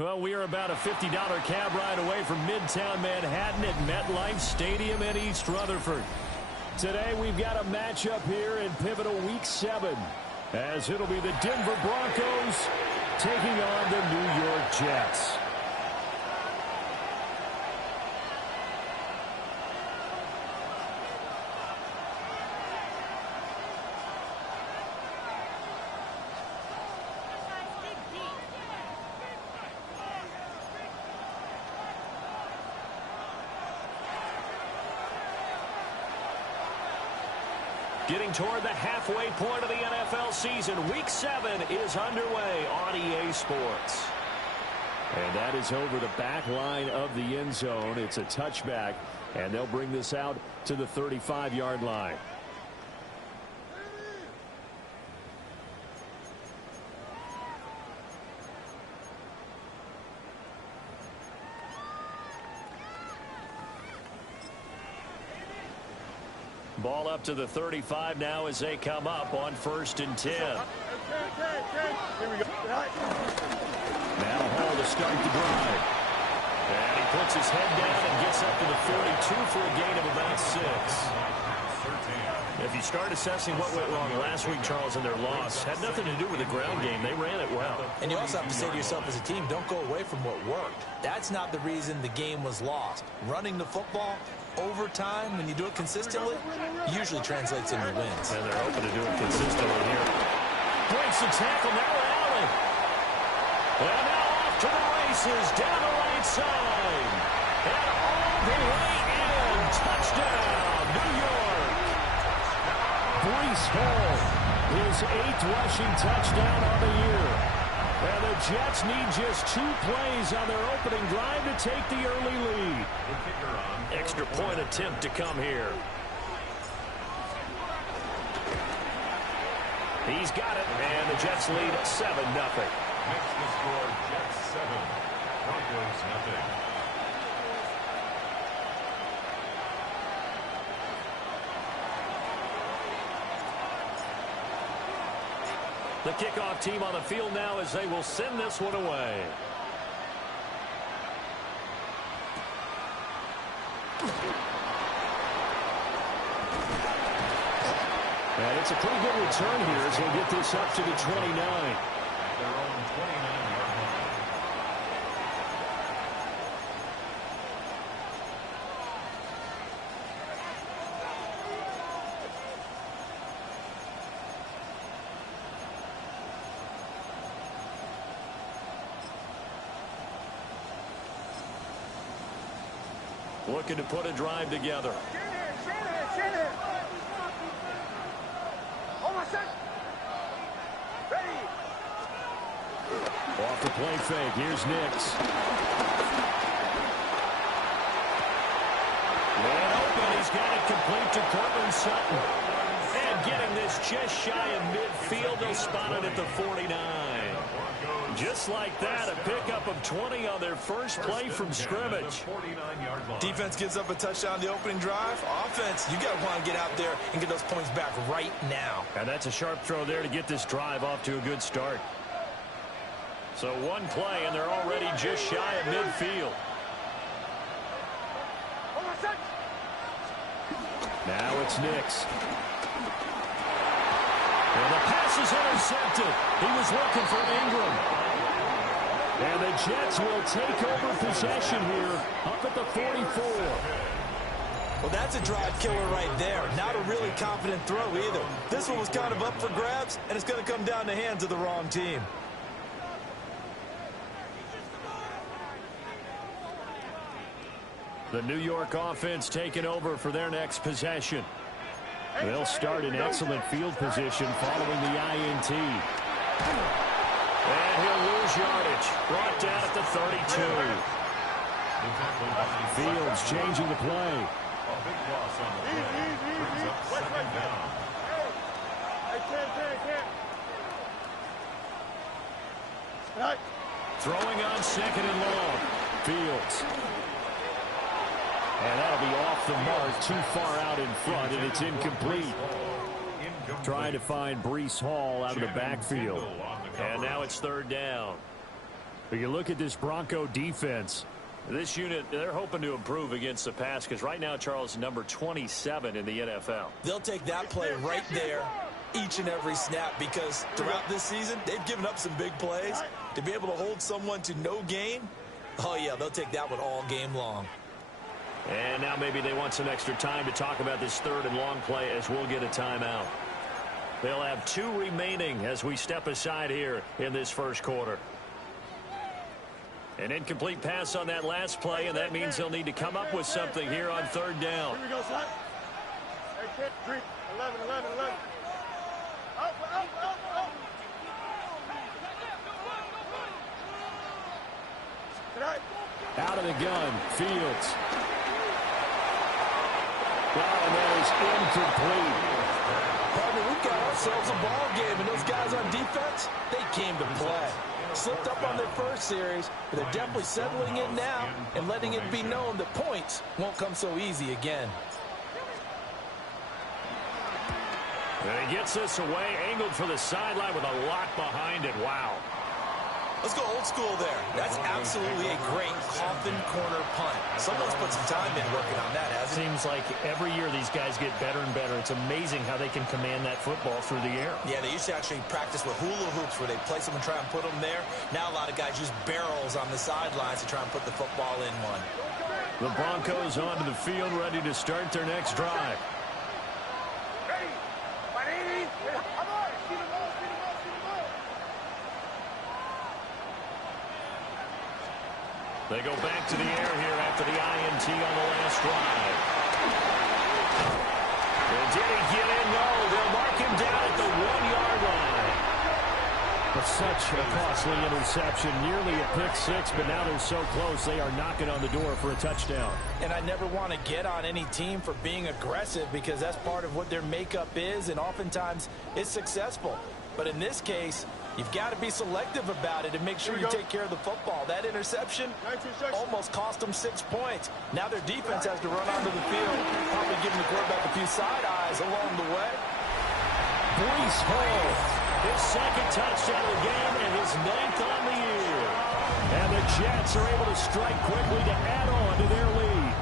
Well, we are about a $50 cab ride away from Midtown Manhattan at MetLife Stadium in East Rutherford. Today we've got a matchup here in pivotal Week 7, as it'll be the Denver Broncos taking on the New York Jets. Getting toward the halfway point of the NFL season, Week 7 is underway on EA Sports. And that is over the back line of the end zone. It's a touchback, and they'll bring this out to the 35-yard line. Ball up to the 35 now as they come up on 1st and 10. Here we go. Now Hall to start the drive. And he puts his head down and gets up to the 42 for a gain of about 6. If you start assessing what went wrong last week, Charles, in their loss, had nothing to do with the ground game. They ran it well. And you also have to say to yourself as a team, don't go away from what worked. That's not the reason the game was lost. Running the football over time, when you do it consistently, usually translates into wins. And they're hoping to do it consistently here. Breaks the tackle, now Allen. And now off to the races, down the right side. And all the way in. Touchdown, New York. Breece Hall, his 8th rushing touchdown on the year. And the Jets need just 2 plays on their opening drive to take the early lead. Extra point attempt to come here. He's got it, and the Jets lead 7-0. Next to score, Jets 7, Broncos 0. The kickoff team on the field now as they will send this one away. And it's a pretty good return here as he'll get this up to the 29. Their own 29-yard line. Looking to put a drive together. Off the play fake. Here's Nix. And open. He's got it complete to Cortland Sutton. And getting this just shy of midfield. They'll spot it at the 49. Just like that, a pickup of 20 on their first play from scrimmage. Defense gives up a touchdown the opening drive. Offense, you got to want to get out there and get those points back right now. And that's a sharp throw there to get this drive off to a good start. So 1 play, and they're already just shy of midfield. Now it's Nix. And the pass is intercepted. He was looking for Ingram. And the Jets will take over possession here up at the 44. Well, that's a drive killer right there. Not a really confident throw either. This one was kind of up for grabs, and it's going to come down the hands of the wrong team. The New York offense taking over for their next possession. They'll start in excellent field position following the INT. And he'll lose yardage. Brought down at the 32. Fields changing the play. A big loss on the play. Brings up 2nd down. Throwing on 2nd and long. Fields. And that'll be off the mark, too far out in front, and it's incomplete. Trying to find Breece Hall out of the backfield. And now it's 3rd down. But you look at this Bronco defense. This unit, they're hoping to improve against the pass because right now, Charles, number 27 in the NFL. They'll take that play right there each and every snap because throughout this season, they've given up some big plays. To be able to hold someone to no gain, oh, yeah, they'll take that one all game long. And now maybe they want some extra time to talk about this third and long play as we'll get a timeout. They'll have 2 remaining as we step aside here in this first quarter. An incomplete pass on that last play, and that means they'll need to come up with something here on third down. Here we go, son. Hey, 10, 11, 11, 11. Up, up, up, up. Tonight. Out of the gun, Fields. Well, and that is incomplete. Partner, we've got ourselves a ball game, and those guys on defense, they came to play. Slipped up on their first series, but they're definitely settling in now and letting it be known that points won't come so easy again. And he gets this away, angled for the sideline with a lot behind it. Wow. Let's go old school there. That's absolutely a great coffin corner punt. Someone's put some time in working on that, hasn't it? Seems like every year these guys get better and better. It's amazing how they can command that football through the air. Yeah, they used to actually practice with hula hoops where they place them and try and put them there. Now a lot of guys use barrels on the sidelines to try and put the football in one. The Broncos onto the field, ready to start their next drive. They go back to the air here after the INT on the last drive. And did he get in? No. They'll mark him down at the 1-yard line. But such a costly interception. Nearly a pick six, but now they're so close they are knocking on the door for a touchdown. And I never want to get on any team for being aggressive because that's part of what their makeup is, and oftentimes it's successful. But in this case, you've got to be selective about it and make sure you take care of the football. That interception almost cost them 6 points. Now their defense has to run onto the field, probably giving the quarterback a few side eyes along the way. Breece Hall, his second touchdown of the game and his 9th on the year. And the Jets are able to strike quickly to add on to their lead.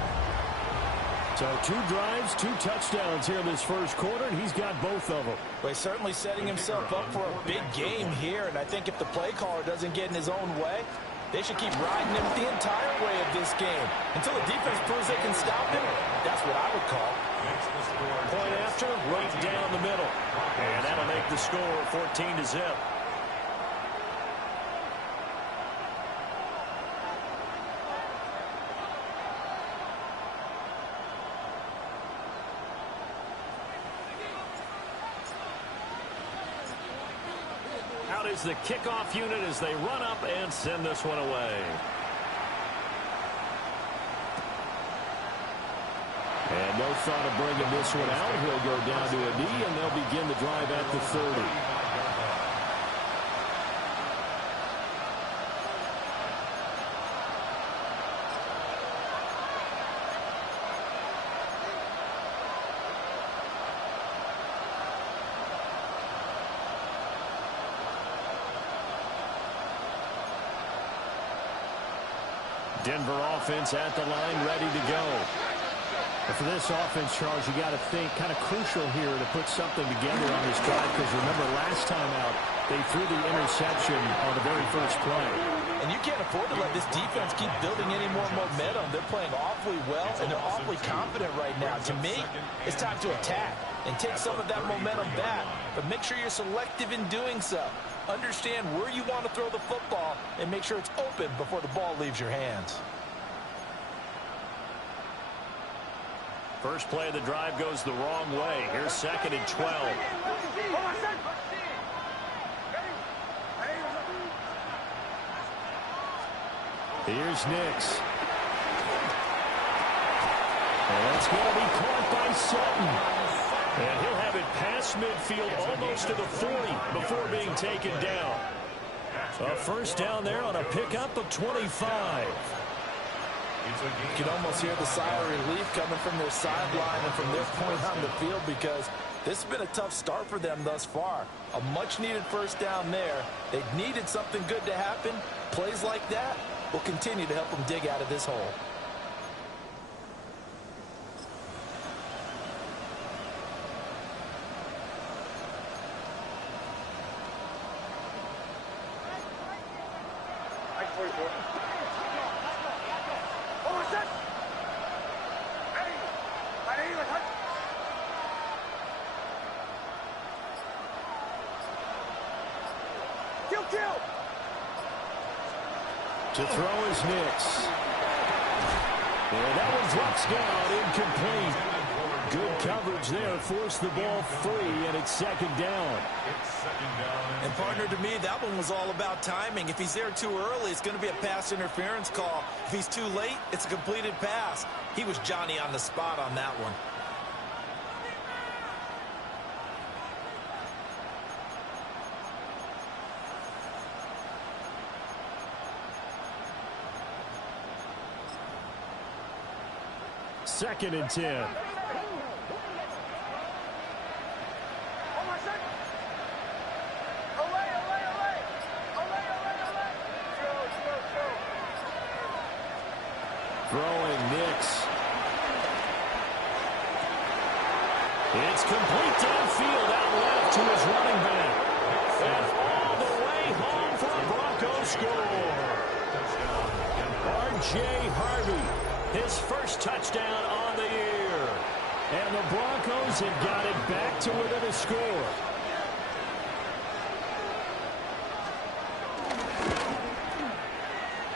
So 2 drives, 2 touchdowns here in this first quarter, and he's got both of them. Well, he's certainly setting himself up for a big game here, and I think if the play caller doesn't get in his own way, they should keep riding him the entire way of this game. Until the defense proves they can stop him, that's what I would call. Point after, right down the middle. And that'll make the score 14-0. Out is the kickoff unit as they run up and send this one away. And no thought of bringing this one out. He'll go down to a knee, and they'll begin the drive at the 30. Denver offense at the line, ready to go. And for this offense, Charles, you got to think kind of crucial here to put something together on this drive because remember last time out, they threw the interception on the very first play. And you can't afford to let this defense keep building any more momentum. They're playing awfully well, and they're awfully confident right now. To me, it's time to attack and take some of that momentum back. But make sure you're selective in doing so. Understand where you want to throw the football and make sure it's open before the ball leaves your hands. First play of the drive goes the wrong way. Here's 2nd and 12. Here's Nix. And that's going to be caught by Sutton. And he'll have it past midfield almost to the 40 before being taken down. A first down there on a pickup of 25. You can almost hear the sigh of relief coming from their sideline and from their point on the field because This has been a tough start for them thus far. A much-needed first down there. They needed something good to happen. Plays like that will continue to help them dig out of this hole. To throw is Nix. And that one drops down, incomplete. Good coverage there, forced the ball free, and it's second down. And partner, to me, that one was all about timing. If he's there too early, it's going to be a pass interference call. If he's too late, it's a completed pass. He was Johnny on the spot on that one. Second and 10. Throwing Nix. It's complete downfield, out left to his running back. And all the way home for a Broncos score. R.J. Harvey, his first touchdown on the year. And the Broncos have got it back to within a score.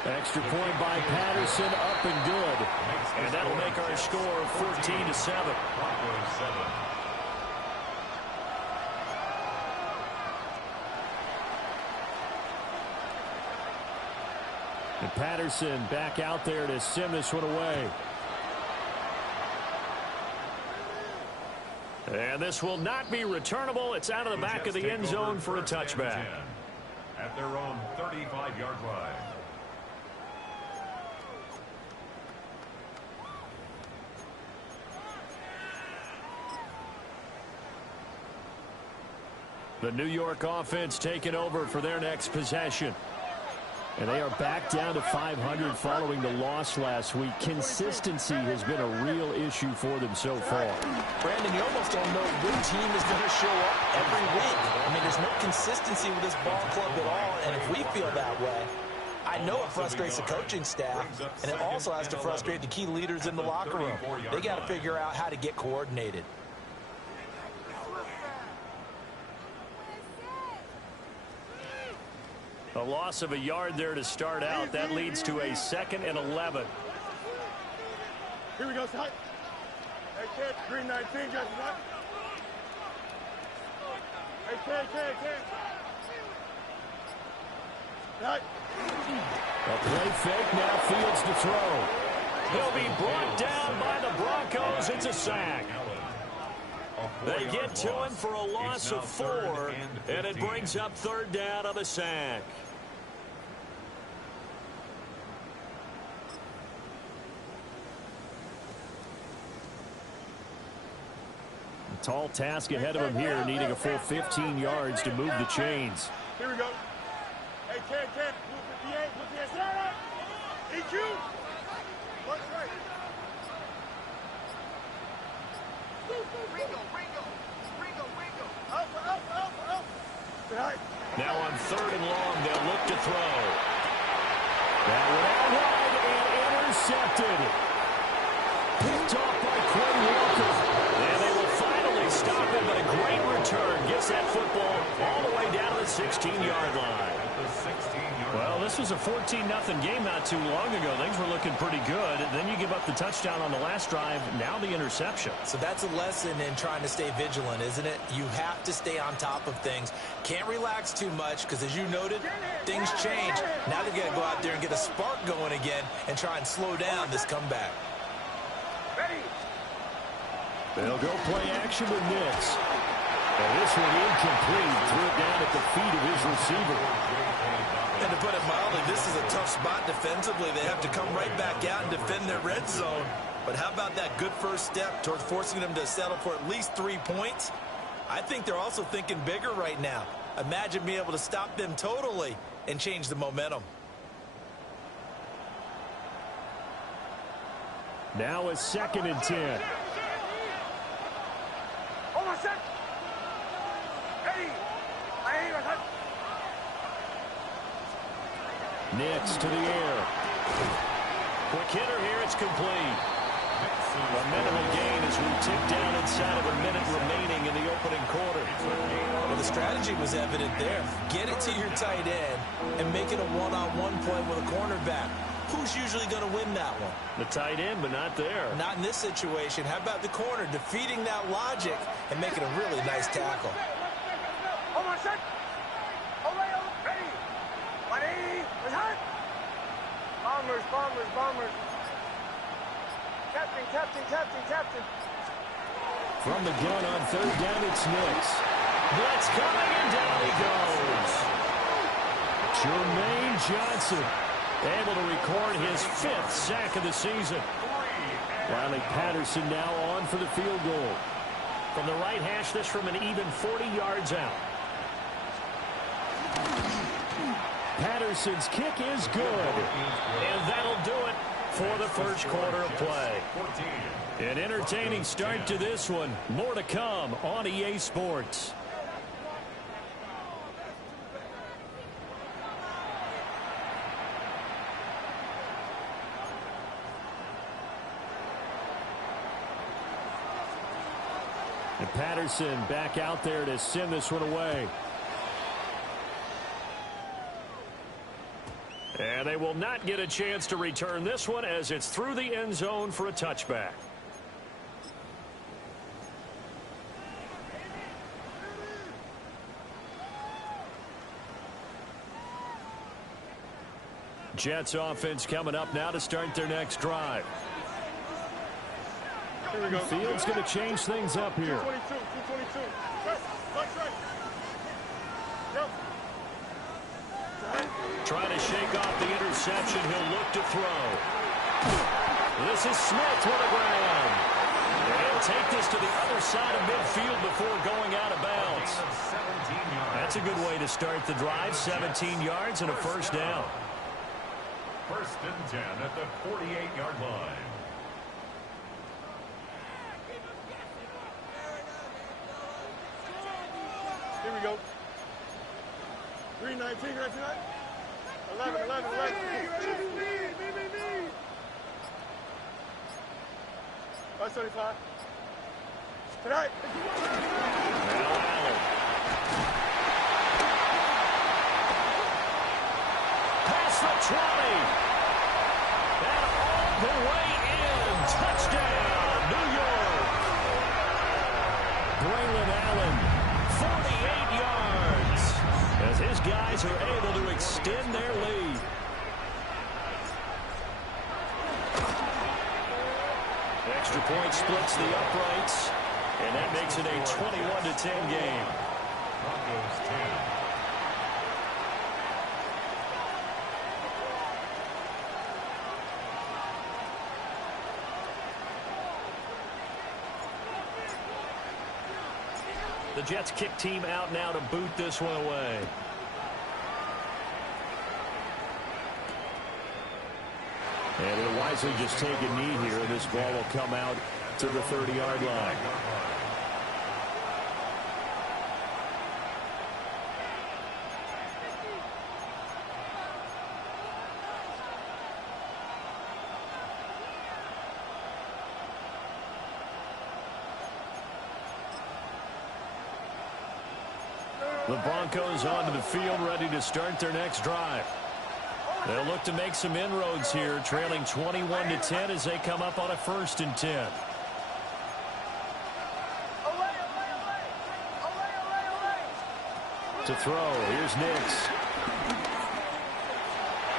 Extra point by Patterson, up and good. And that'll make our score 14-7. And Patterson back out there to send this one away. And this will not be returnable. It's out of the back of the end zone for a touchback. At their own 35-yard line. The New York offense taking over for their next possession. And they are back down to 500 following the loss last week. Consistency has been a real issue for them so far. Brandon, you almost don't know which team is going to show up every week. I mean, there's no consistency with this ball club at all, and if we feel that way, I know it frustrates the coaching staff, and it also has to frustrate the key leaders in the locker room. They got to figure out how to get coordinated. A loss of a yard there to start out. That leads to a 2nd and 11. Here we go, Scott. Hey, kid, green 19, just right. Hey, kid. Right. A play fake, now Fields to throw. He'll be brought down by the Broncos. It's a sack. They get to him for a loss of 4, and it brings up 3rd down of a sack. A tall task ahead of him here, needing a full 15 yards to move the chains. Here we go. Hey, Ken, blue 58, EQ. What's right? Ringo. Up. Now on 3rd and long, they'll look to throw. That one out wide and intercepted. Picked off by Quinn Walker. And they will finally stop him, but a great return gets that football all the way down to the 16-yard line. Well, this was a 14-0 game not too long ago. Things were looking pretty good. Then you give up the touchdown on the last drive. Now the interception. So that's a lesson in trying to stay vigilant, isn't it? You have to stay on top of things. Can't relax too much because, as you noted, things change. Now they've got to go out there and get a spark going again and try and slow down this comeback. They'll go play action with Nix. And this one incomplete. Threw it down at the feet of his receiver. And to put it mildly, this is a tough spot defensively. They have to come right back out and defend their red zone. But how about that good first step towards forcing them to settle for at least 3 points? I think they're also thinking bigger right now. Imagine being able to stop them totally and change the momentum. Now a 2nd and 10. Hold on a sec. Ready. Nix to the air. Quick hitter here. It's complete. A minimal gain as we tick down inside of a minute remaining in the opening quarter. Well, the strategy was evident there. Get it to your tight end and make it a one-on-one play with a cornerback. Who's usually going to win that one? The tight end, but not there. Not in this situation. How about the corner defeating that logic and making a really nice tackle? Hold on a sec. Ready. 180. Return. Bombers. Captain. From the gun on 3rd down, it's Nix. Blitz coming, and down he goes. Jermaine Johnson able to record his 5th sack of the season. Riley Patterson now on for the field goal. From the right hash, this from an even 40 yards out. Patterson's kick is good. And that'll do it for the first quarter of play. An entertaining start to this one. More to come on EA Sports. And Patterson back out there to send this one away. And they will not get a chance to return this one as it's through the end zone for a touchback. Jets offense coming up now to start their next drive. Here we go. Field's going to change things up here. 222. Right. Yep. Trying to shake off the interception. He'll look to throw. This is Smith with a grab. And take this to the other side of midfield before going out of bounds. That's a good way to start the drive. 17 yards and a first down. 1st and 10 at the 48-yard line. Here we go. 319, 11. 575. Tonight. Now Allen. Past the 20. And all the way in. Touchdown, New York. Braylon Allen, 48 yards. As his guys are able to extend their lead. Extra point splits the uprights. And that makes it a 21-10 game. Broncos 10. The Jets kick team out now to boot this one away. And they'll wisely just take a knee here, and this ball will come out to the 30-yard line. The Broncos onto the field, ready to start their next drive. They'll look to make some inroads here, trailing 21-10 as they come up on a 1st and 10. To throw, here's Nix.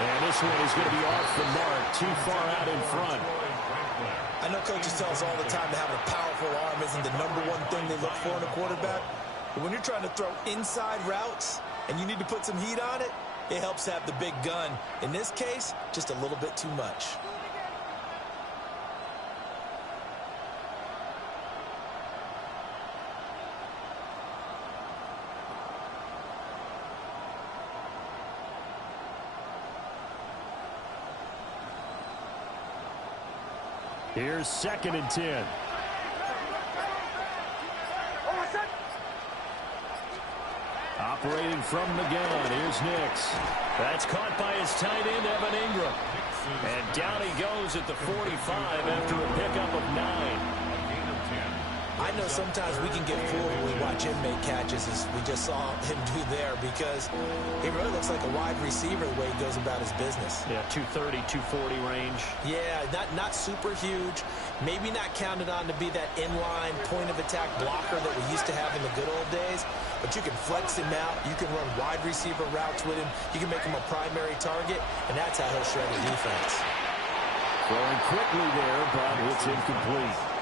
And this one is going to be off the mark, too far out in front. I know coaches tell us all the time that having a powerful arm isn't the #1 thing they look for in a quarterback. But when you're trying to throw inside routes and you need to put some heat on it, it helps have the big gun. In this case, just a little bit too much. Here's 2nd and 10. Operating from the gun, here's Nix. That's caught by his tight end, Evan Ingram. And down he goes at the 45 after a pickup of 9. I know sometimes we can get fooled when we watch him make catches, as we just saw him do there, because he really looks like a wide receiver the way he goes about his business. Yeah, 230, 240 range. Yeah, not super huge. Maybe not counted on to be that inline point-of-attack blocker that we used to have in the good old days, but you can flex him out. You can run wide receiver routes with him. You can make him a primary target, and that's how he'll shred the defense. Throwing quickly there, but it's incomplete.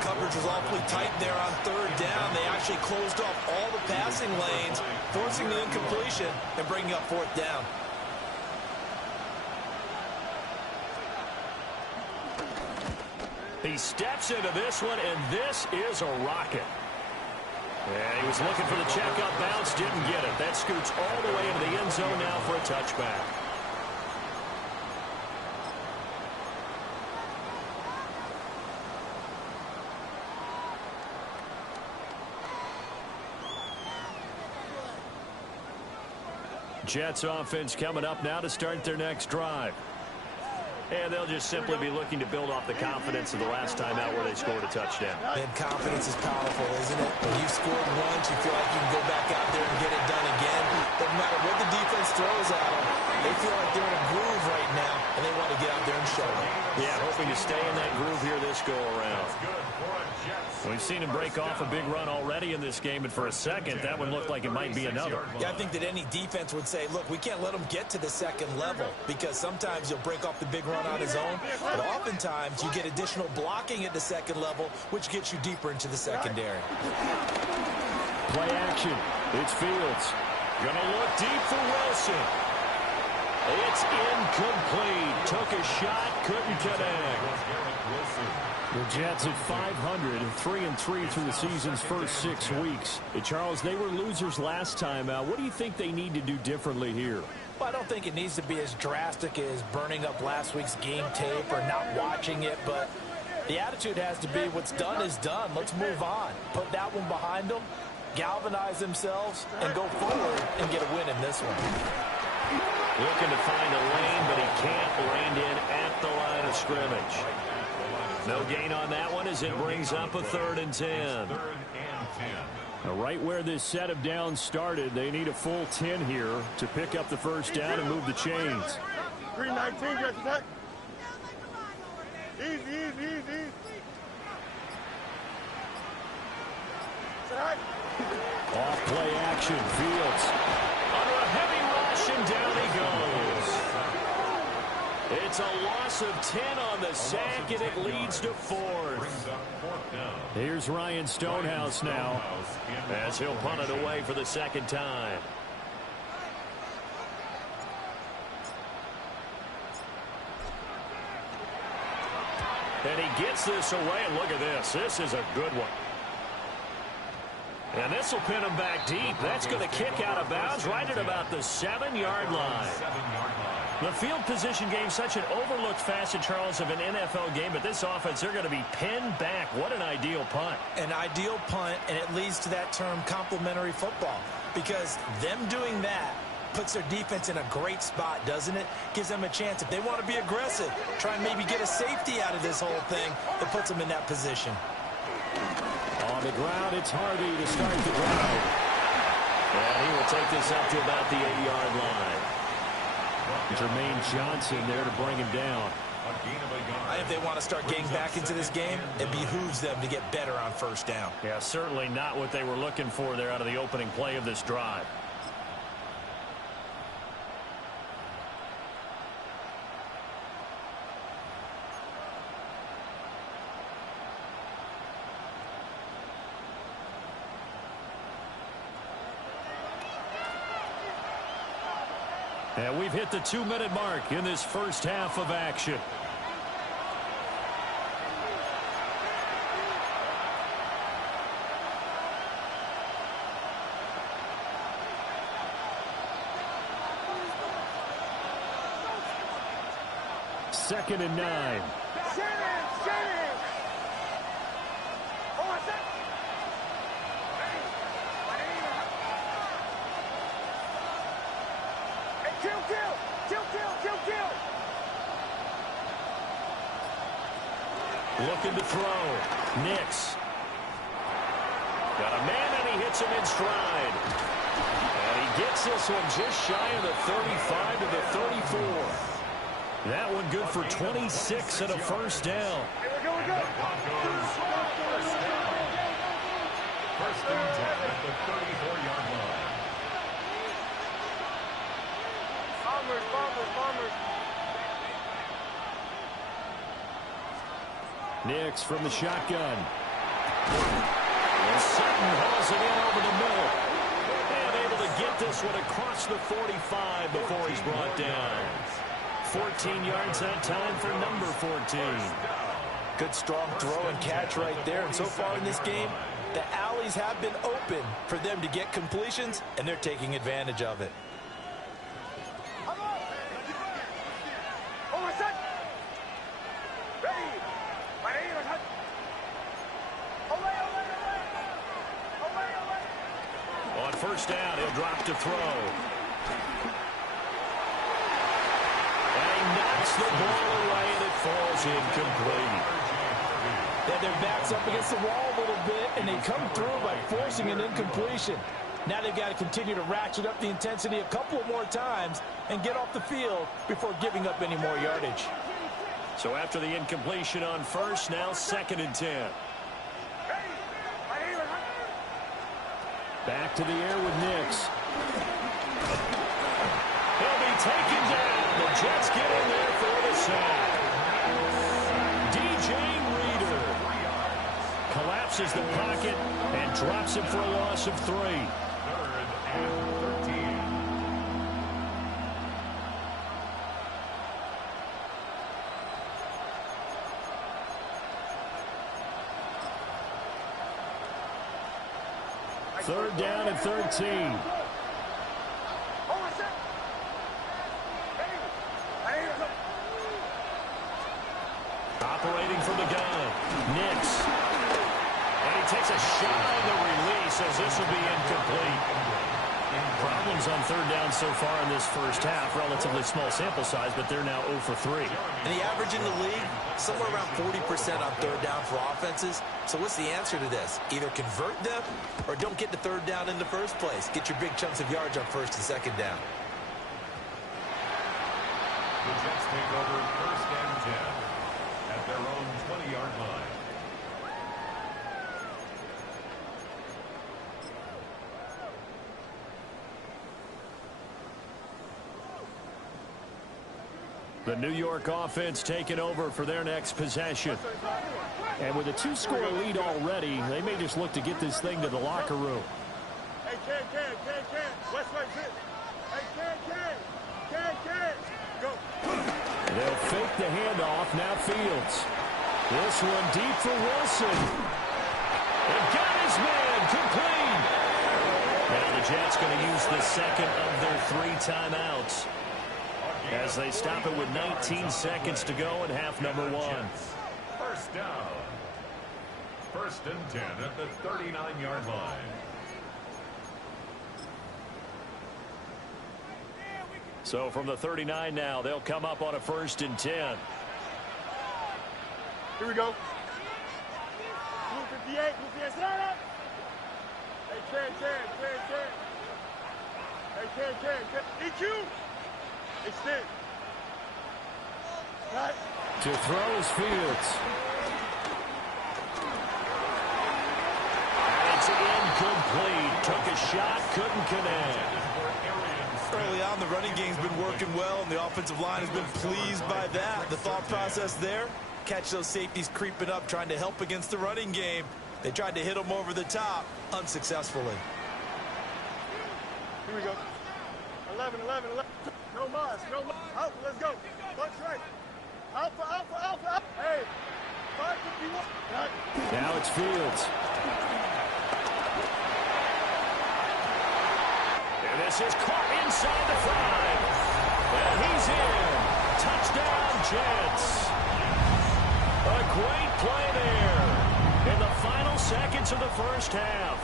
Coverage was awfully tight there on 3rd down. They actually closed off all the passing lanes, forcing the incompletion and bringing up 4th down. He steps into this one, and this is a rocket. Yeah, he was looking for the checkup bounce, didn't get it. That scoots all the way into the end zone now for a touchback. Jets offense coming up now to start their next drive. And they'll just simply be looking to build off the confidence of the last time out where they scored a touchdown. And confidence is powerful, isn't it? When you've scored once, you feel like you can go back out there and get it done again. Doesn't matter what the defense throws at them. They feel like they're in a groove right now, and they want to get out there and show them. Yeah, hoping to stay in that groove here this go-around. We've seen him break off a big run already in this game, and for a second, that one looked like it might be another. Yeah, I think that any defense would say, look, we can't let him get to the 2nd level, because sometimes he'll break off the big run on his own, but oftentimes you get additional blocking at the 2nd level, which gets you deeper into the secondary. Play action. It's Fields. Gonna look deep for Wilson. It's incomplete. Took a shot, couldn't connect. The Jets at 500, 3-3 through the season's first 6 weeks. Hey, Charles, they were losers last time out. What do you think they need to do differently here? Well, I don't think it needs to be as drastic as burning up last week's game tape or not watching it, but the attitude has to be what's done is done. Let's move on. Put that one behind them, galvanize themselves, and go forward and get a win in this one. Looking to find a lane, but he can't land in at the line of scrimmage. No gain on that one as it brings up a 3rd and 10. Now, right where this set of downs started, they need a full 10 here to pick up the 1st down and move the chains. 319, get that. Easy. Off play action, Fields. Under a heavy rush, and down he goes. It's a loss of 10 on the sack, and it leads to 4th. Here's Ryan Stonehouse now, as he'll punt it away for the 2nd time. And he gets this away, and look at this. This is a good one. And this will pin him back deep. That's going to kick out of bounds right at about the 7-yard line. The field position game, such an overlooked facet, Charles, of an NFL game. But this offense, they're going to be pinned back. What an ideal punt. An ideal punt, and it leads to that term complementary football, because them doing that puts their defense in a great spot, doesn't it? Gives them a chance. If they want to be aggressive, try and maybe get a safety out of this whole thing, it puts them in that position. On the ground, it's Harvey to start the drive. And he will take this up to about the 8-yard line. Jermaine Johnson there to bring him down. If they want to start getting back into this game, it behooves them to get better on 1st down. Yeah, certainly not what they were looking for there out of the opening play of this drive. And we've hit the 2-minute mark in this first half of action. Second and 9. Looking to throw. Nix. Got a man, and he hits him in stride. And he gets this one just shy of the 35 to the 34. That one good for 26 and a first down. Broncos first down. First and 10 at the 34-yard line. Bombers. Nix from the shotgun. And Sutton hauls it in over the middle. And able to get this one across the 45 before he's brought down. 14 yards that time for number 14. Good strong throw and catch right there. And so far in this game, the alleys have been open for them to get completions, and they're taking advantage of it. On first down, he'll drop to throw. And he knocks the ball away, and it falls incomplete. They have their backs up against the wall a little bit, and they come through by forcing an incompletion. Now they've got to continue to ratchet up the intensity a couple of more times and get off the field before giving up any more yardage. So after the incompletion on first, now second and 10. Back to the air with Nix. He'll be taken down. The Jets get in there for the sack. DJ Reader collapses the pocket and drops it for a loss of 3. 3rd and 13. Third down and 13. Operating from the gun. Nix. And he takes a shot on the release as this will be incomplete. Problems on third down so far in this first half. Relatively small sample size, but they're now 0 for 3. And the average in the league, somewhere around 40% on third down for offenses. So what's the answer to this? Either convert them or don't get the third down in the first place. Get your big chunks of yards on first and second down. The Jets take over first and 10 at their own 20-yard line. The New York offense taking over for their next possession. And with a 2-score lead already, they may just look to get this thing to the locker room. Hey, Ken. West right, sit. Hey, Ken. Go. They'll fake the handoff. Now Fields. This one deep for Wilson. They got his man. Complete. Now the Jets going to use the second of their 3 timeouts as they stop it with 19 seconds to go in half number 1. First down. First and 10 at the 39-yard line. So from the 39 now, they'll come up on a first and 10. Here we go. Blue 58. Sit up. Hey, Ken. EQ. Extend. Right. To throw is Fields. And it's incomplete. Took a shot, couldn't connect. Early on, the running game's been working well, and the offensive line has been pleased by that. The thought process there, catch those safeties creeping up, trying to help against the running game. They tried to hit them over the top, unsuccessfully. Here we go. 11. No mas. Out, let's go. Punch right. Alpha. Hey. 551. Right. Now it's Fields. And this is caught inside the 5. And he's in. Touchdown, Jets. A great play there in the final seconds of the first half.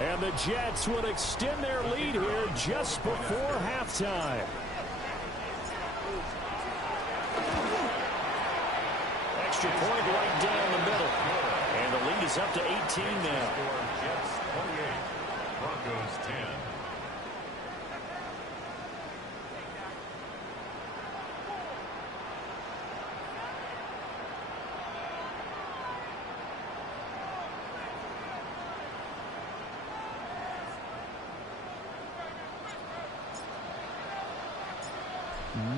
And the Jets would extend their lead here just before halftime. Extra point right down the middle. And the lead is up to 18 now. Jets 28, Broncos 10.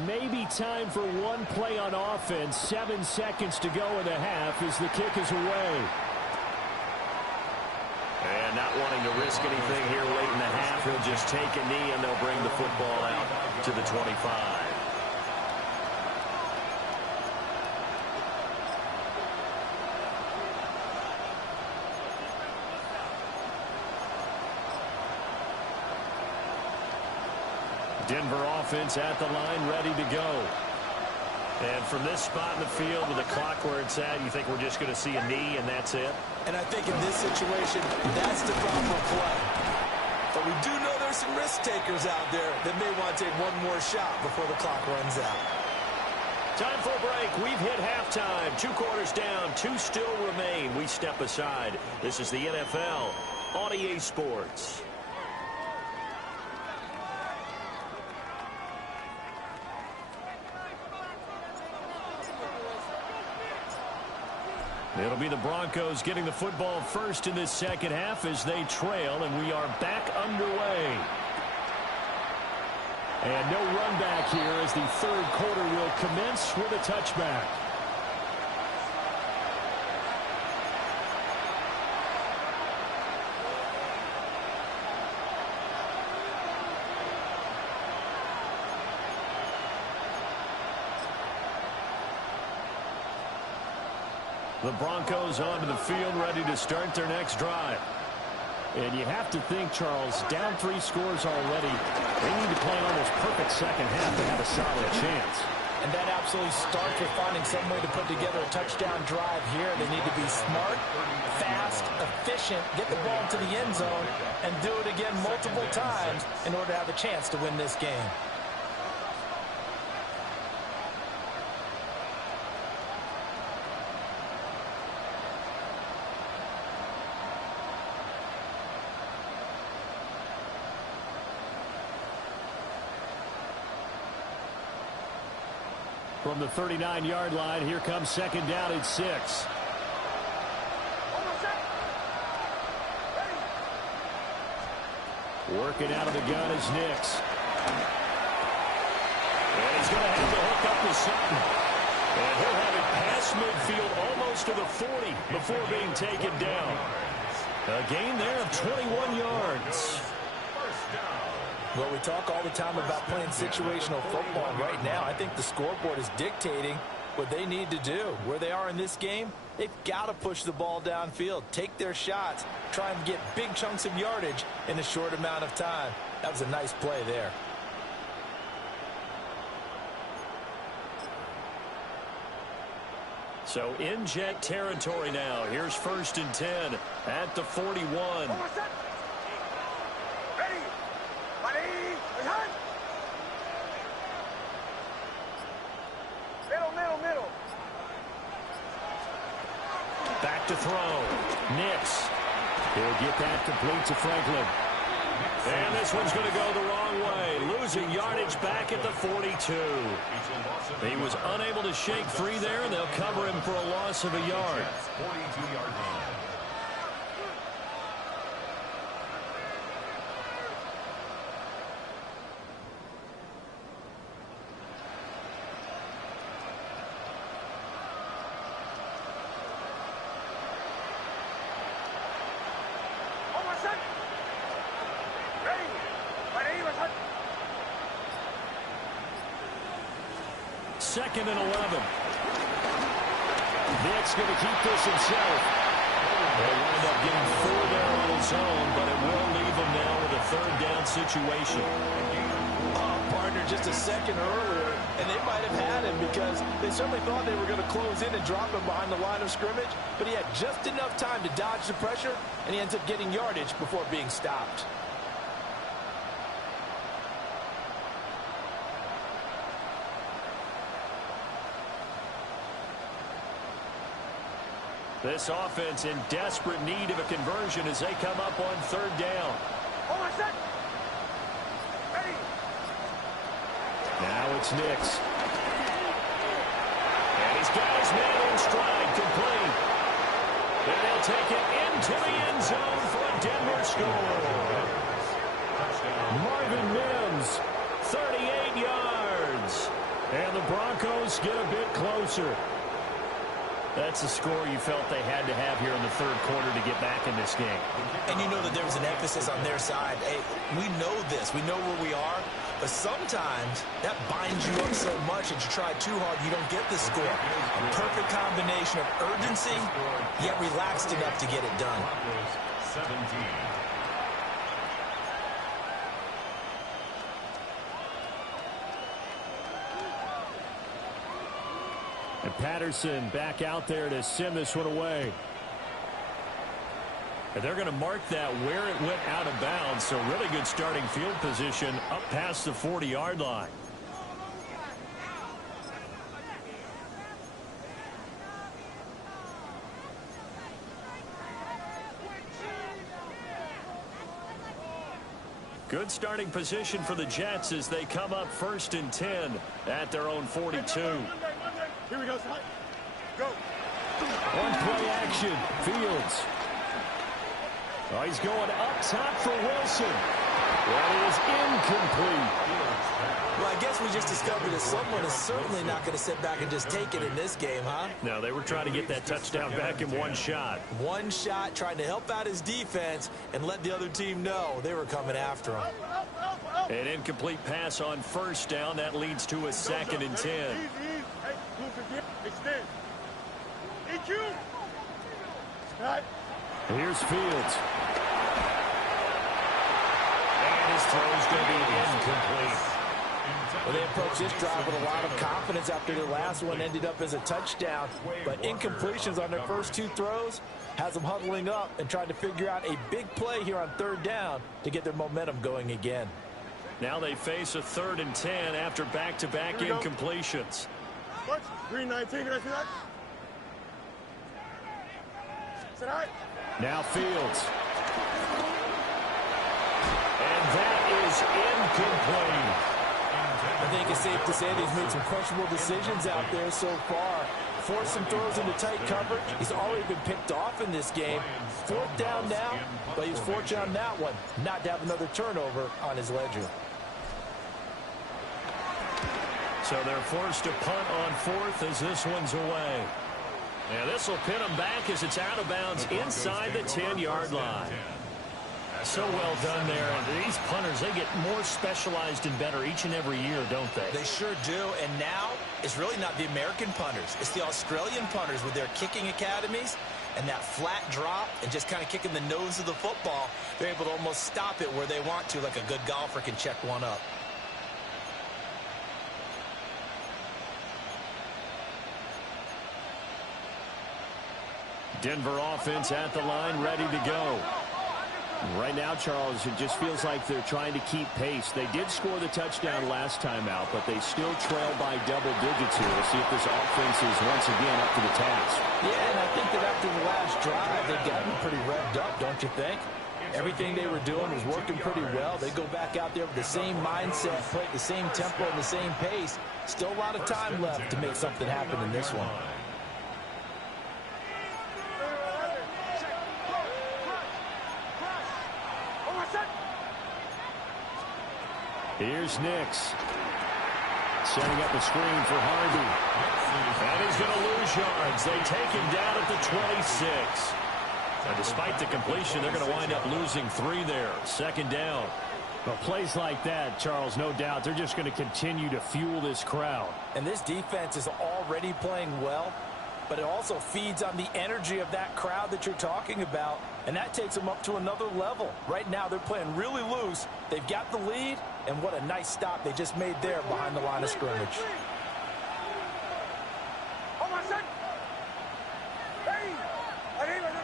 Maybe time for one play on offense. 7 seconds to go in the half as the kick is away. And not wanting to risk anything here late in the half, he'll just take a knee and they'll bring the football out to the 25. Denver offense at the line, ready to go. And from this spot in the field with the clock where it's at, you think we're just going to see a knee and that's it? And I think in this situation, that's the proper play. But we do know there's some risk takers out there that may want to take one more shot before the clock runs out. Time for a break. We've hit halftime. 2 quarters down, 2 still remain. We step aside. This is the NFL on EA Sports. It'll be the Broncos getting the football first in this second half as they trail, and we are back underway. And no run back here as the third quarter will commence with a touchback. The Broncos onto the field, ready to start their next drive. And you have to think, Charles, down 3 scores already. They need to play an almost perfect second half to have a solid chance. And that absolutely starts with finding some way to put together a touchdown drive here. They need to be smart, fast, efficient, get the ball into the end zone, and do it again multiple times in order to have a chance to win this game. From the 39-yard line, here comes second down at 6. Working out of the gun is Nix. And he's going to have to hook up to Sutton. And he'll have it past midfield almost to the 40 before being taken down. A gain there of 21 yards. Well, we talk all the time about playing situational football. Right now, I think the scoreboard is dictating what they need to do. Where they are in this game, they've got to push the ball downfield, take their shots, try and get big chunks of yardage in a short amount of time. That was a nice play there. So in Jet territory now. Here's 1st and 10 at the 41. Back to throw. Nix. He'll get that complete to Franklin. And this one's going to go the wrong way. Losing yardage back at the 42. He was unable to shake free there, and they'll cover him for a loss of a yard. 42-yard line. Second and 11. Nick's going to keep this himself. They'll wind up getting 4 there on his own, but it will leave him now with a 3rd down situation. Partner just a second earlier, and they might have had him because they certainly thought they were going to close in and drop him behind the line of scrimmage, but he had just enough time to dodge the pressure, and he ends up getting yardage before being stopped. This offense in desperate need of a conversion as they come up on third down. Hold on a sec. Ready. Now it's Nix. And he's got his man in stride, complete. And they'll take it into the end zone for a Denver score. Marvin Mims, 38 yards. And the Broncos get a bit closer. That's the score you felt they had to have here in the third quarter to get back in this game. And you know that there was an emphasis on their side. Hey, we know this. We know where we are. But sometimes that binds you up so much that you try too hard, you don't get the score. A perfect combination of urgency, yet relaxed enough to get it done. 17. And Patterson back out there to send this one away. And they're going to mark that where it went out of bounds. So really good starting field position up past the 40-yard line. Good starting position for the Jets as they come up 1st and 10 at their own 42. Here we go, son. Go. On play action, Fields. Oh, he's going up top for Wilson. That is incomplete. Well, I guess we just discovered that someone is certainly not going to sit back and just take it in this game, huh? No, they were trying to get that touchdown back in one shot. One shot, trying to help out his defense and let the other team know they were coming after him. An incomplete pass on 1st down. That leads to a 2nd and 10. Hey, move again. Extend. EQ. Right. Here's Fields. And his throw's going to be incomplete. Well, they approached this drive with a lot of confidence after their last one ended up as a touchdown. But incompletions on their first 2 throws has them huddling up and trying to figure out a big play here on 3rd down to get their momentum going again. Now they face a 3rd and 10 after back-to-back incompletions. What? Green 19, can I see that? Sit high. Now Fields. And that is incomplete. I think it's safe to say that he's made some questionable decisions out there so far. Forced some throws into tight coverage. He's already been picked off in this game. 4th down now, but he's fortunate on that one not to have another turnover on his ledger. So they're forced to punt on 4th as this one's away. Now this will pin them back as it's out of bounds inside the 10-yard line. So well done there. And these punters, they get more specialized and better each and every year, don't they? They sure do. And now it's really not the American punters. It's the Australian punters with their kicking academies and that flat drop and just kind of kicking the nose of the football. They're able to almost stop it where they want to, like a good golfer can check one up. Denver offense at the line, ready to go. Right now, Charles, it just feels like they're trying to keep pace. They did score the touchdown last time out, but they still trail by double digits here. We'll see if this offense is once again up to the task. Yeah, and I think that after the last drive, they've gotten pretty revved up, don't you think? Everything they were doing was working pretty well. They go back out there with the same mindset, play at the same tempo and the same pace. Still a lot of time left to make something happen in this one. Here's Nix. Setting up a screen for Harvey. And he's going to lose yards. They take him down at the 26. And despite the completion, they're going to wind up losing 3 there. 2nd down. But plays like that, Charles, no doubt, they're just going to continue to fuel this crowd. And this defense is already playing well, but it also feeds on the energy of that crowd that you're talking about, and that takes them up to another level. Right now, they're playing really loose. They've got the lead, and what a nice stop they just made there behind the line of scrimmage. Hold on a sec. Hey! I didn't even...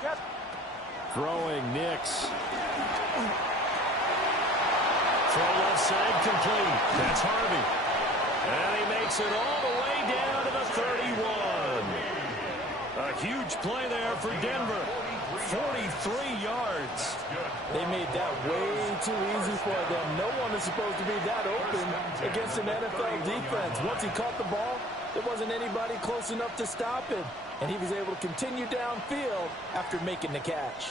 Captain. Throwing Nix. Throw left side complete. That's Harvey. And he makes it all the way down to the 31. A huge play there for Denver. 43 yards. They made that way too easy for them. No one is supposed to be that open against an NFL defense. Once he caught the ball, there wasn't anybody close enough to stop him. And he was able to continue downfield after making the catch.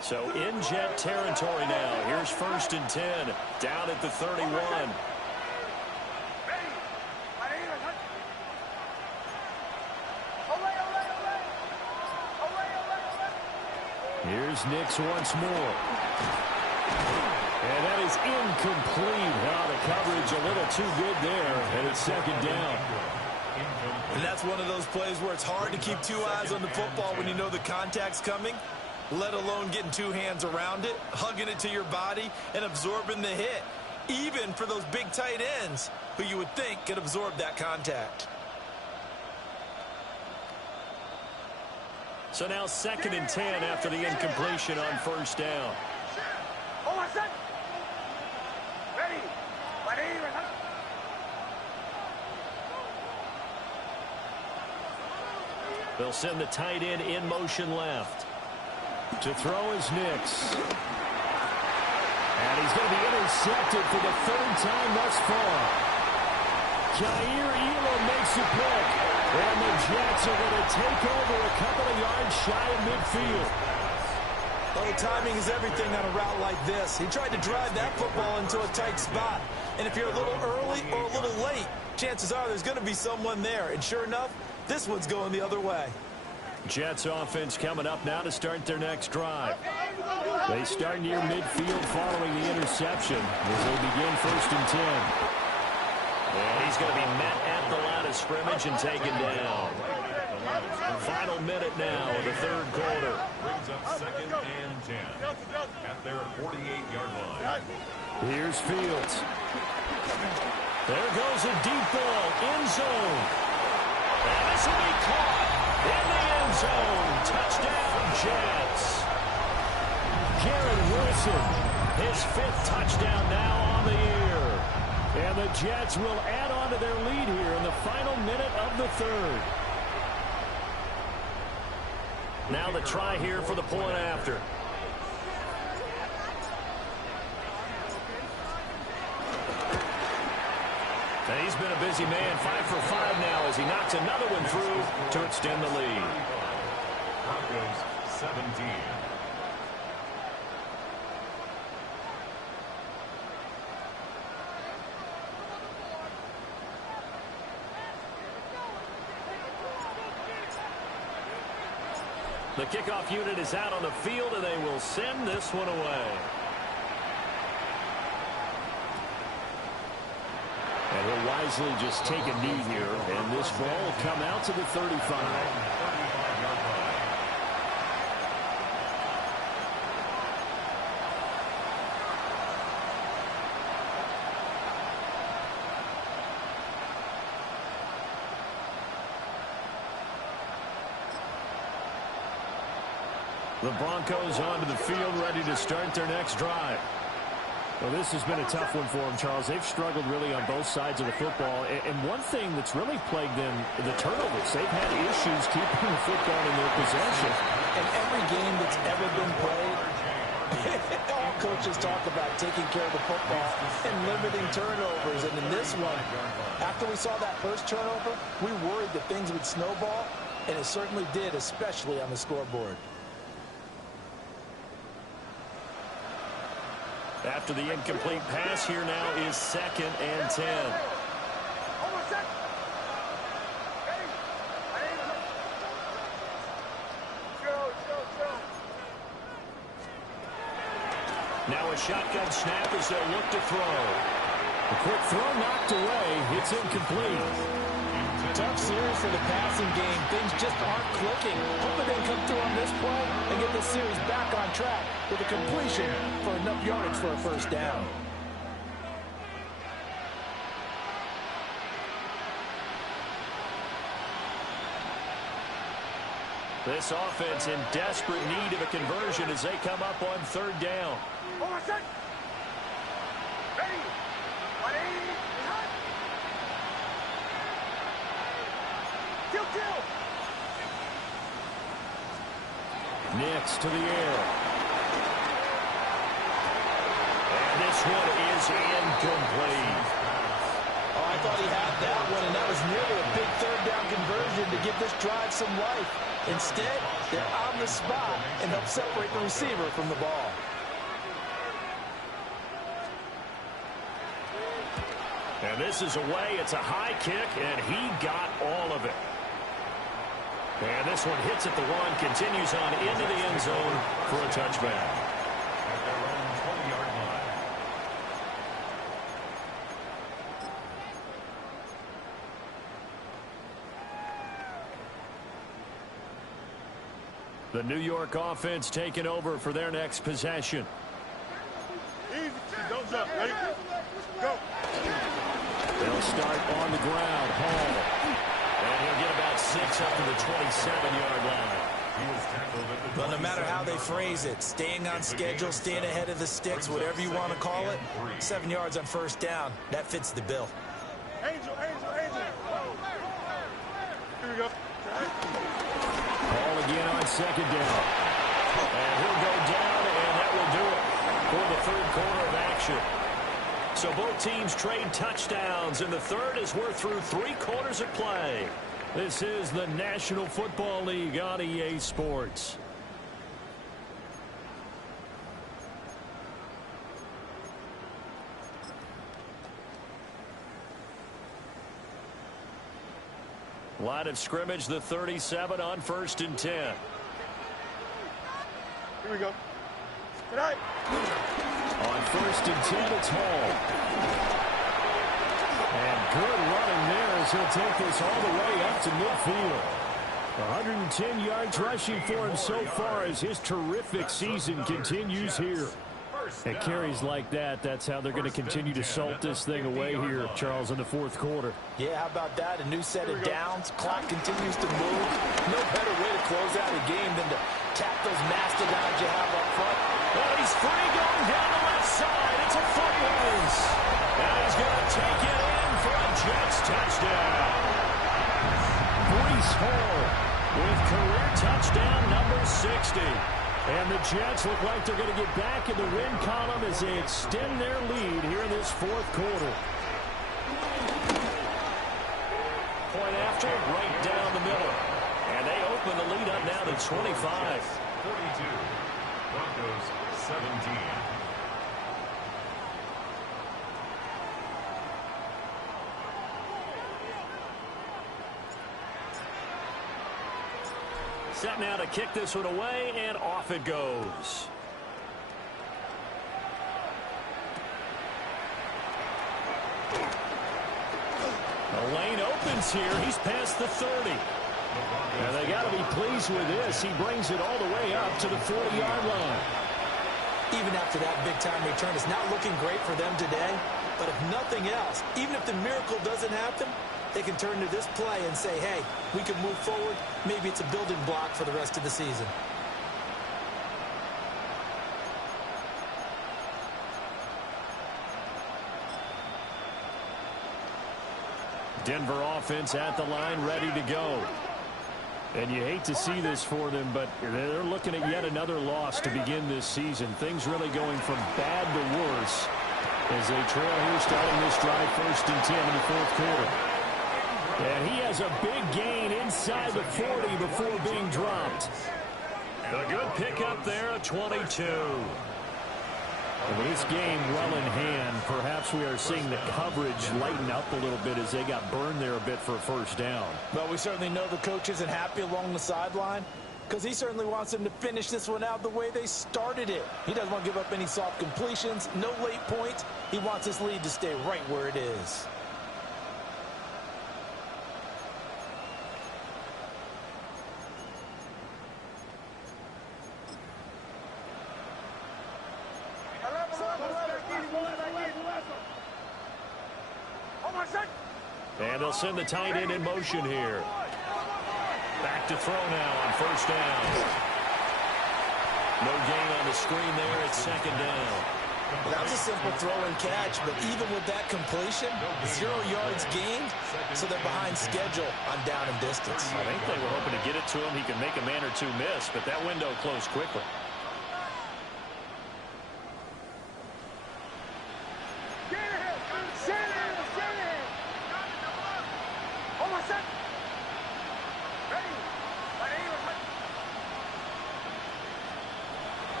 So in Jet territory now. Here's 1st and 10. Down at the 31. Here's Nix once more. And that is incomplete. Now the coverage a little too good there. And it's 2nd down. And that's one of those plays where it's hard to keep 2 eyes on the football when you know the contact's coming, let alone getting 2 hands around it, hugging it to your body, and absorbing the hit, even for those big tight ends who you would think could absorb that contact. So now 2nd and 10 after the incompletion on 1st down. They'll send the tight end in motion left. To throw is Nix. And he's going to be intercepted for the 3rd time thus far. Jair Elam makes a pick. And the Jets are going to take over a couple of yards shy of midfield. Well, timing is everything on a route like this. He tried to drive that football into a tight spot. And if you're a little early or a little late, chances are there's going to be someone there. And sure enough, this one's going the other way. Jets offense coming up now to start their next drive. They start near midfield following the interception as they begin 1st and 10. And he's going to be met at the line of scrimmage and taken down. Final minute now of the 3rd quarter. Brings up 2nd and 10 at their 48-yard line. Here's Fields. There goes a deep ball, end zone. And this will be caught in the end zone. Touchdown, Jets. Garrett Wilson, his 5th touchdown now on the year. And the Jets will add on to their lead here in the final minute of the 3rd. Now the try here for the point after. And he's been a busy man, 5 for 5 now as he knocks another one through to extend the lead. Broncos 17. The kickoff unit is out on the field, and they will send this one away. And he'll wisely just take a knee here, and this ball will come out to the 35. The Broncos onto the field, ready to start their next drive. Well, this has been a tough one for them, Charles. They've struggled really on both sides of the football. And one thing that's really plagued them, the turnovers. They've had issues keeping the football in their possession. In every game that's ever been played, all coaches talk about taking care of the football and limiting turnovers. And in this one, after we saw that first turnover, we worried that things would snowball, and it certainly did, especially on the scoreboard. After the incomplete pass, here now is 2nd and 10. Now a shotgun snap as they'll look to throw. A quick throw knocked away. It's incomplete. Tough series for the passing game. Things just aren't clicking. Hoping they can come through on this play and get this series back on track with a completion for enough yardage for a 1st down. This offense in desperate need of a conversion as they come up on 3rd down. Kill. Nix to the air. And this one is incomplete. Oh, I thought he had that one, and that was nearly a big third down conversion to give this drive some life. Instead, they're on the spot and help separate the receiver from the ball. And this is away. It's a high kick, and he got all of it. And this one hits at the one, continues on into the end zone for a touchback. At their own 20-yard line. The New York offense taking over for their next possession. Easy. Don't jump. Ready? Go. They'll start on the ground. Hall. And he'll get about 6 up to the 27-yard line. He was tackled at the But no matter how they phrase it, staying on schedule, staying ahead of the sticks, whatever you want to call it, 7 yards on first down, that fits the bill. Angel. Here we go. Ball again on second down. And he'll go down, and that will do it for the third quarter of action. So both teams trade touchdowns, and the third as we're through 3 quarters of play. This is the National Football League on EA Sports. Line of scrimmage, the 37 on 1st and 10. Here we go. Good night. On 1st and 10, it's Hall. And good running there as he'll take this all the way up to midfield. 110 yards rushing for him so far as his terrific season continues here. At carries like that, that's how they're going to continue to salt this thing away here, Charles, in the fourth quarter. Yeah, how about that? A new set of downs. Clock continues to move. No better way to close out a game than to tap those mastodons you have up front. Well, he's free going down the left side. It's a foot race. And he's going to take it in for a Jets touchdown. Breece Hall with career touchdown number 60. And the Jets look like they're going to get back in the win column as they extend their lead here in this fourth quarter. Point after, right down the middle. And they open the lead up now to 25. 42. Broncos 17. Set now to kick this one away, and off it goes. The lane opens here. He's past the 30. And they got to be pleased with this. He brings it all the way up to the 40-yard line. Even after that big-time return, it's not looking great for them today. But if nothing else, even if the miracle doesn't happen, they can turn to this play and say, hey, we can move forward. Maybe it's a building block for the rest of the season. Denver offense at the line, ready to go. And you hate to see this for them, but they're looking at yet another loss to begin this season. Things really going from bad to worse as they trail here starting this drive 1st and 10 in the fourth quarter. And he has a big gain inside the 40 before being dropped. A good pickup there at 22. And this game well in hand. Perhaps we are seeing the coverage lighten up a little bit as they got burned there a bit for a first down. Well, we certainly know the coach isn't happy along the sideline because he certainly wants them to finish this one out the way they started it. He doesn't want to give up any soft completions, no late points. He wants his lead to stay right where it is. And they'll send the tight end in motion here. Back to throw now on first down. No gain on the screen there. It's second down. Well, that was a simple throw and catch, but even with that completion, 0 yards gained, so they're behind schedule on down and distance. I think they were hoping to get it to him. He could make a man or two miss, but that window closed quickly.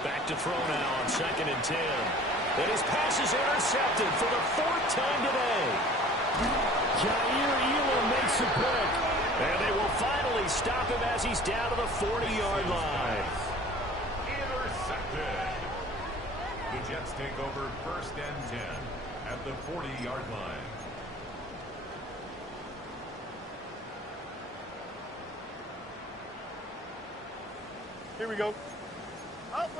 Back to throw now on 2nd and 10. And his pass is intercepted for the 4th time today. Jair Elam makes a pick. And they will finally stop him as he's down to the 40-yard line. Intercepted. The Jets take over 1st and 10 at the 40-yard line. Here we go. Out.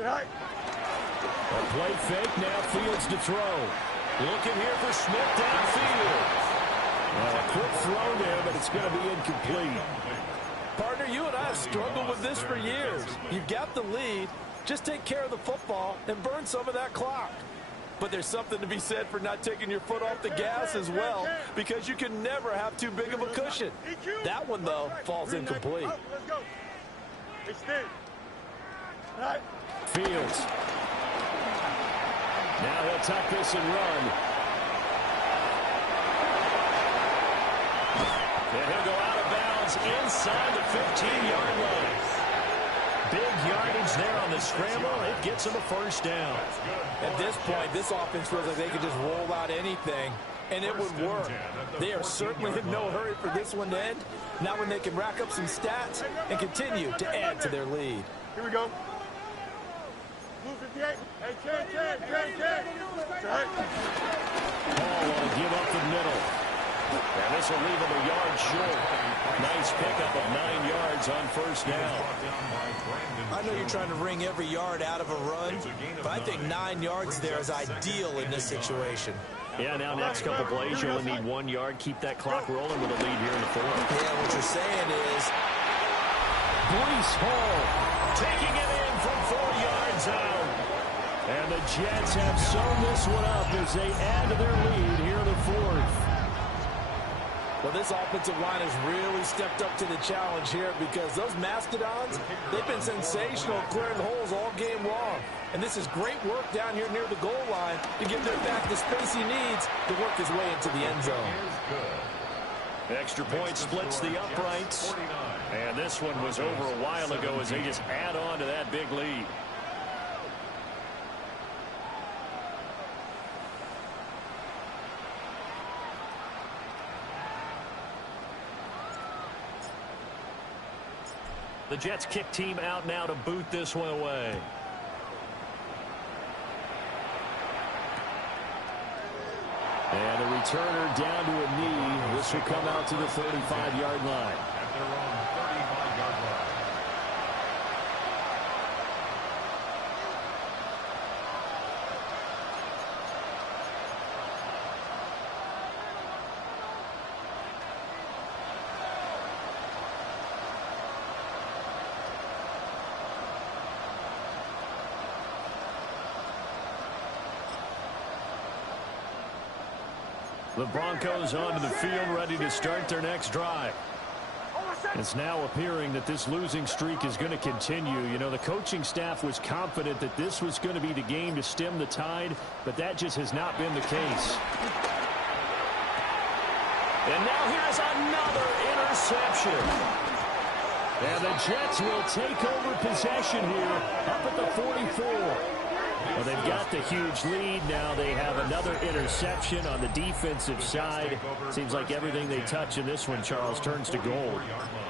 Right. A play fake, now Fields to throw. Looking here for Smith downfield. A quick throw there, but it's going to be incomplete. Partner, you and I have struggled with this for years. You've got the lead. Just take care of the football and burn some of that clock. But there's something to be said for not taking your foot off the gas as well, because you can never have too big of a cushion. That one, though, falls incomplete. Let's go. Extend. Right. Fields. Now he'll tuck this and run. And he'll go out of bounds inside the 15-yard line. Big yardage there on the scramble. It gets him a 1st down. At this point, this offense feels like they could just roll out anything, and it would work. They are certainly in no hurry for this one to end. Now when they can rack up some stats and continue to add to their lead. Here we go. Blue 58. Hey, Ken. Right. Ball will give up the middle. And this will leave him a yard short. Nice pickup of 9 yards on 1st down. I know you're trying to wring every yard out of a run, but I think 9 yards there is ideal in this situation. Yeah, now next couple plays, you only need 1 yard. Keep that clock rolling with a lead here in the 4th. Yeah, what you're saying is Breece Hall taking it in from 4 yards out. And the Jets have sewn this one up as they add to their lead here in the 4th. Well, this offensive line has really stepped up to the challenge here because those Mastodons, they've been sensational clearing holes all game long. And this is great work down here near the goal line to give their back the space he needs to work his way into the end zone. Extra point splits the uprights. And this one was over a while ago as they just add on to that big lead. The Jets kick team out now to boot this one away. And the returner down to a knee. This will come out to the 35-yard line. At their own 35-yard line. The Broncos onto the field, ready to start their next drive. It's now appearing that this losing streak is going to continue. You know, the coaching staff was confident that this was going to be the game to stem the tide, but that just has not been the case. And now here's another interception. And the Jets will take over possession here up at the 44. Well, they've got the huge lead. Now they have another interception on the defensive side. Seems like everything they touch in this one, Charles, turns to gold.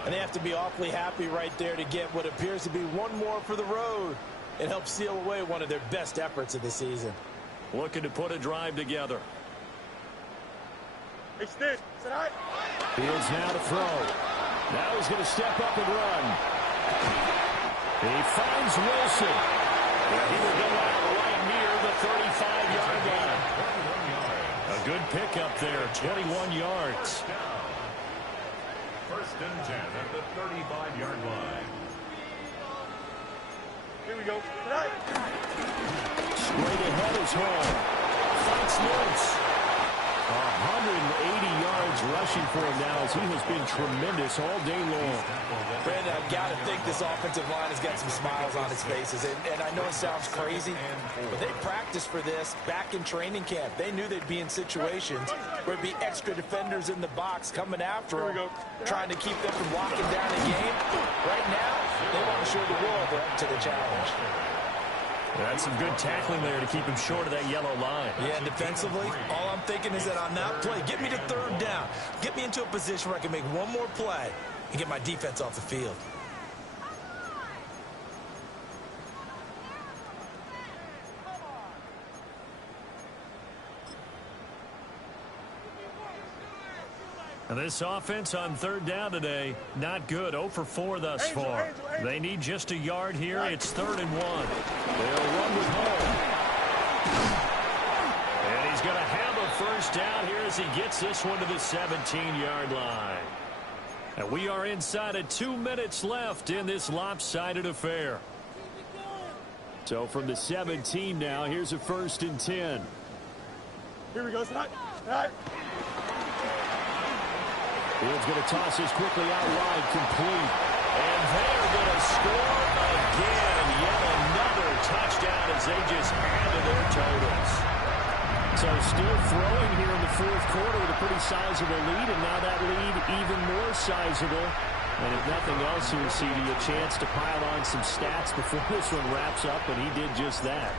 And they have to be awfully happy right there to get what appears to be one more for the road. It helps seal away one of their best efforts of the season. Looking to put a drive together. Extend. Fields now to throw. Now he's going to step up and run. He finds Wilson. And he will go out right near the 35-yard line. A good pickup there, 21 yards. 1st and 10 at the 35-yard line. Here we go. Straight ahead is home. Fights loose. 180 yards rushing for him now as he has been tremendous all day long. Brandon, I've got to think this offensive line has got some smiles on its faces. And I know it sounds crazy, but they practiced for this back in training camp. They knew they'd be in situations where there'd be extra defenders in the box coming after them, trying to keep them from locking down the game. Right now, they want to show the world they're up to the challenge. That's some good tackling there to keep him short of that yellow line. Yeah, defensively, all I'm thinking is that on that play, get me to third down. Get me into a position where I can make one more play and get my defense off the field. And this offense on third down today, not good. 0 for 4 thus far. They need just a yard here. It's 3rd and 1. They'll run with home. And he's going to have a first down here as he gets this one to the 17-yard line. And we are inside of 2 minutes left in this lopsided affair. So from the 17 now, here's a 1st and 10. Here we go. Field's going to toss this quickly out wide, complete. And they're going to score again. Yet another touchdown as they just add to their totals. So still throwing here in the 4th quarter with a pretty sizable lead, and now that lead even more sizable. And if nothing else here, CD, a chance to pile on some stats before this one wraps up, and he did just that.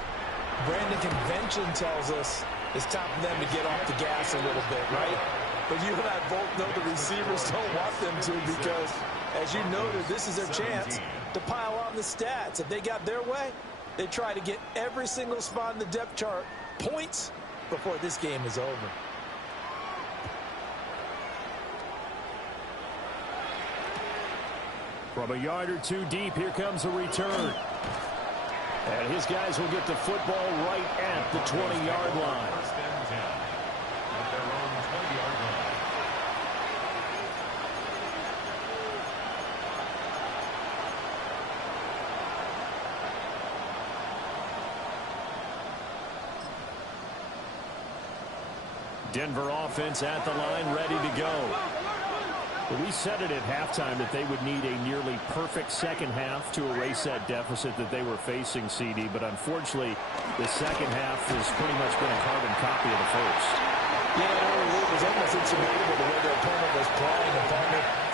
Brandon, convention tells us it's time for them to get off the gas a little bit, right? But you and I both know the receivers don't want them to because, as you noted, this is their chance to pile on the stats. If they got their way, they try to get every single spot in the depth chart points before this game is over. From a yard or two deep, here comes a return. And his guys will get the football right at the 20-yard line. Denver offense at the line, ready to go. Well, we said it at halftime that they would need a nearly perfect second half to erase that deficit that they were facing, CD. But unfortunately, the second half has pretty much been a carbon copy of the first. Yeah, it was almost insurmountable the way their opponent was playing.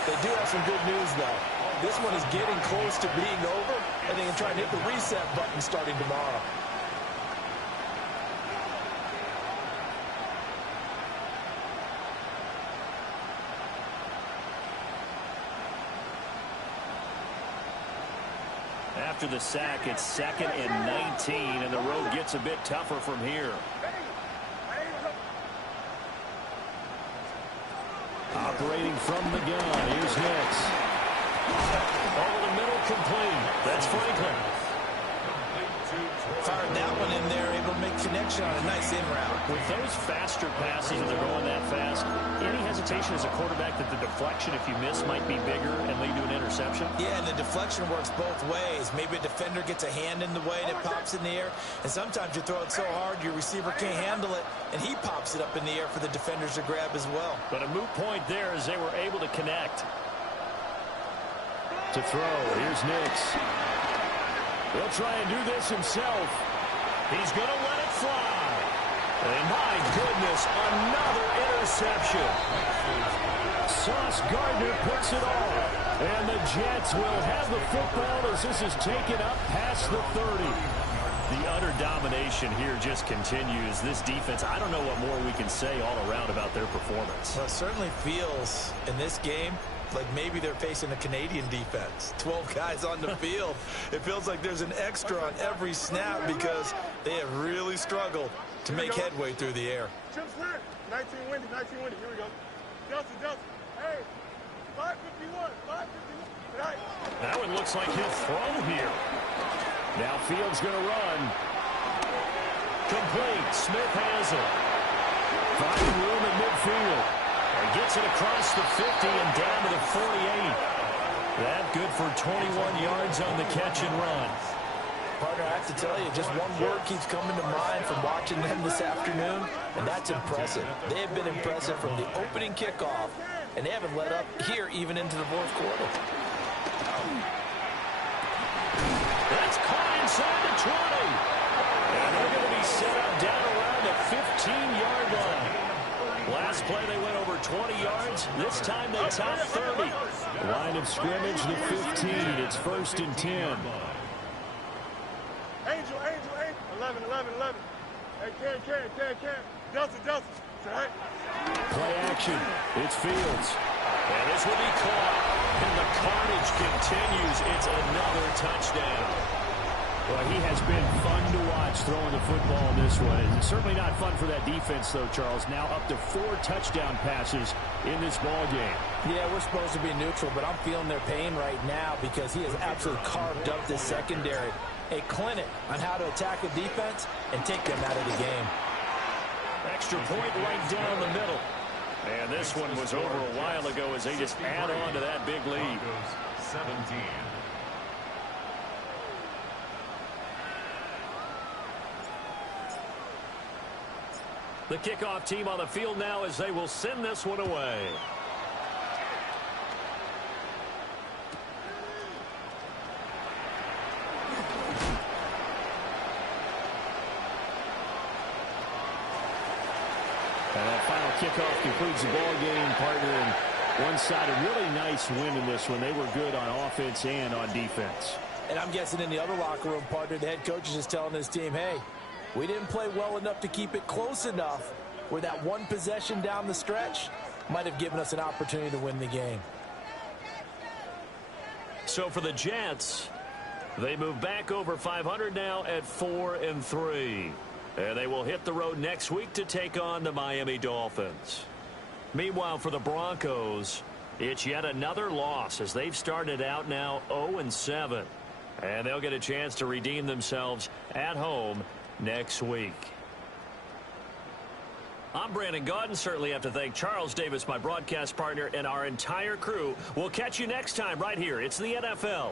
They do have some good news, though. This one is getting close to being over, and they can try and hit the reset button starting tomorrow. After the sack, it's 2nd and 19, and the road gets a bit tougher from here. Operating from the gun, here's Hicks. Over the middle, complete. That's Franklin. Fired that one in there, able to make connection on a nice in route. With those faster passes and they're going that fast, any hesitation as a quarterback that the deflection, if you miss, might be bigger and lead to an interception? Yeah, and the deflection works both ways. Maybe a defender gets a hand in the way and it pops in the air, and sometimes you throw it so hard your receiver can't handle it, and he pops it up in the air for the defenders to grab as well. But a moot point there as they were able to connect. To throw, here's Nix. He'll try and do this himself. He's going to let it fly. And my goodness, another interception. Sauce Gardner puts it off. And the Jets will have the football as this is taken up past the 30. The utter domination here just continues. This defense, I don't know what more we can say all around about their performance. Well, it certainly feels in this game like maybe they're facing a Canadian defense. 12 guys on the field. It feels like there's an extra on every snap because they have really struggled to make headway through the air. 19 windy, here we go. Delta, hey, 551. That one looks like he'll throw here. Now Fields going to run. Complete, Smith has it. Finding room in midfield. And gets it across the 50 and down to the 48. That good for 21 yards on the catch and run. have to tell you, just one word keeps coming to mind from watching them this afternoon, and that's impressive. They have been impressive from the opening kickoff, and they haven't let up here even into the fourth quarter. That's caught inside the 20. And they're going to be set up down around the 15-yard line. Last play, they went over 20 yards. This time, they topped 30. Line of scrimmage, the 15. It's 1st and 10. Angel. 11. Hey, Ken. Delta. Hey. Play action. It's Fields. And this will be caught. And the carnage continues. It's another touchdown. Well, he has been fun to watch throwing the football in this one. It's certainly not fun for that defense, though, Charles. Now up to 4 touchdown passes in this ball game. Yeah, we're supposed to be neutral, but I'm feeling their pain right now because he has absolutely carved up this secondary. A clinic on how to attack a defense and take them out of the game. Extra point right down the middle. And this one was over a while ago as they just add on to that big lead. 17. The kickoff team on the field now as they will send this one away. And that final kickoff concludes the ball game, partner. And one-sided, really nice win in this one. They were good on offense and on defense. And I'm guessing in the other locker room, partner, the head coach is just telling his team, hey, we didn't play well enough to keep it close enough where that one possession down the stretch might have given us an opportunity to win the game. So for the Jets, they move back over 500 now at 4-3. And they will hit the road next week to take on the Miami Dolphins. Meanwhile, for the Broncos, it's yet another loss as they've started out now 0-7. And they'll get a chance to redeem themselves at home next week. I'm Brandon Gaudin. Certainly have to thank Charles Davis, my broadcast partner, and our entire crew. We'll catch you next time right here. It's the NFL.